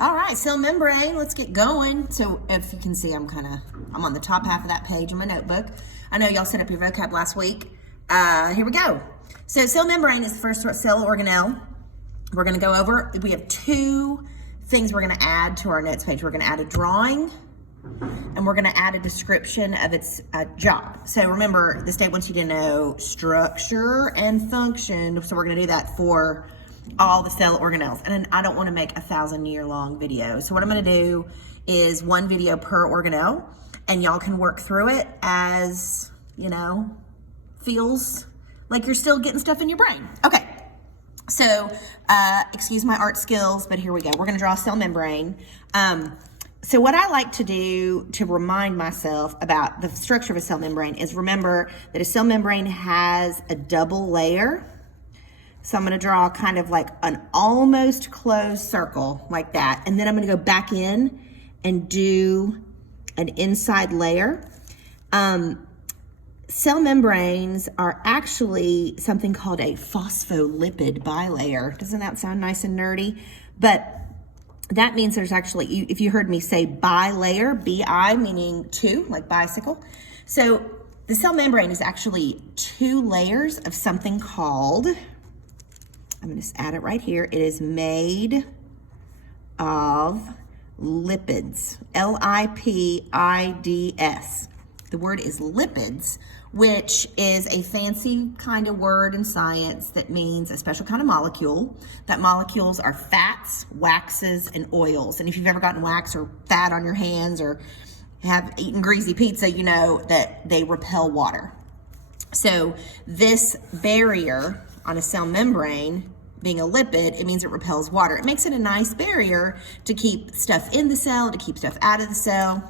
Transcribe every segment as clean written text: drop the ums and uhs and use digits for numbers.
All right, cell membrane, let's get going. So if you can see, I'm on the top half of that page in my notebook. I know y'all set up your vocab last week. Here we go. So cell membrane is the first cell organelle. We're gonna go over, we have two things we're gonna add to our notes page. We're gonna add a drawing and we're gonna add a description of its job. So remember, the state wants you to know structure and function. So we're gonna do that for all the cell organelles. And I don't wanna make 1,000-year-long videos. So what I'm gonna do is one video per organelle, and y'all can work through it as, feels like you're still getting stuff in your brain. Okay, so excuse my art skills, but here we go. We're gonna draw a cell membrane. So what I like to do to remind myself about the structure of a cell membrane is remember that a cell membrane has a double layer. So I'm gonna draw kind of like an almost closed circle like that. And then I'm gonna go back in and do an inside layer. Cell membranes are actually something called a phospholipid bilayer. Doesn't that sound nice and nerdy? But that means there's actually, if you heard me say bilayer, B-I meaning two, like bicycle. So the cell membrane is actually two layers of something called, I'm gonna just add it right here. It is made of lipids, L-I-P-I-D-S. The word is lipids, which is a fancy kind of word in science that means a special kind of molecule. That molecules are fats, waxes, and oils. And if you've ever gotten wax or fat on your hands or have eaten greasy pizza, you know that they repel water. So this barrier on a cell membrane, being a lipid, it means it repels water. It makes it a nice barrier to keep stuff in the cell, to keep stuff out of the cell.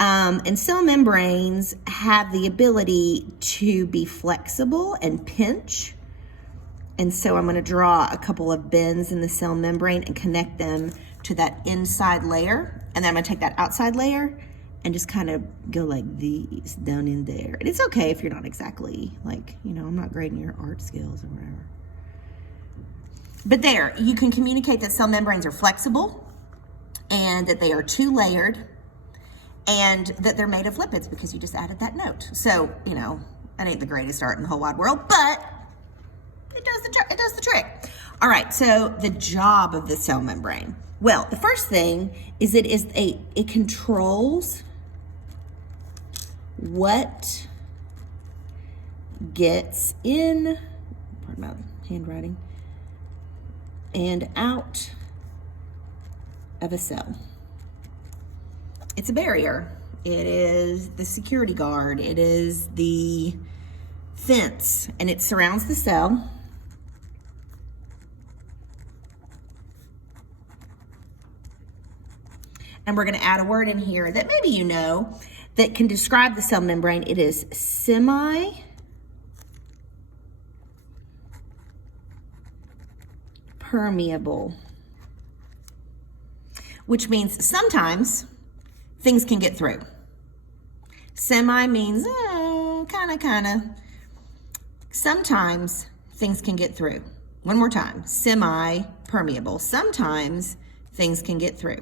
And cell membranes have the ability to be flexible and pinch. And so I'm going to draw a couple of bends in the cell membrane and connect them to that inside layer. And then I'm going to take that outside layer and just kind of go like these down in there. And it's okay if you're not exactly like, I'm not grading your art skills or whatever. But there, you can communicate that cell membranes are flexible and that they are two-layered and that they're made of lipids because you just added that note. So, that ain't the greatest art in the whole wide world, but it does the trick. All right, so the job of the cell membrane. Well, the first thing is it controls what gets in, pardon my handwriting, and out of a cell. It's a barrier. It is the security guard. It is the fence, and it surrounds the cell. And we're going to add a word in here that maybe that can describe the cell membrane. It is semi-permeable, which means sometimes things can get through. Semi means kind of. Sometimes things can get through. One more time, semi-permeable. Sometimes things can get through.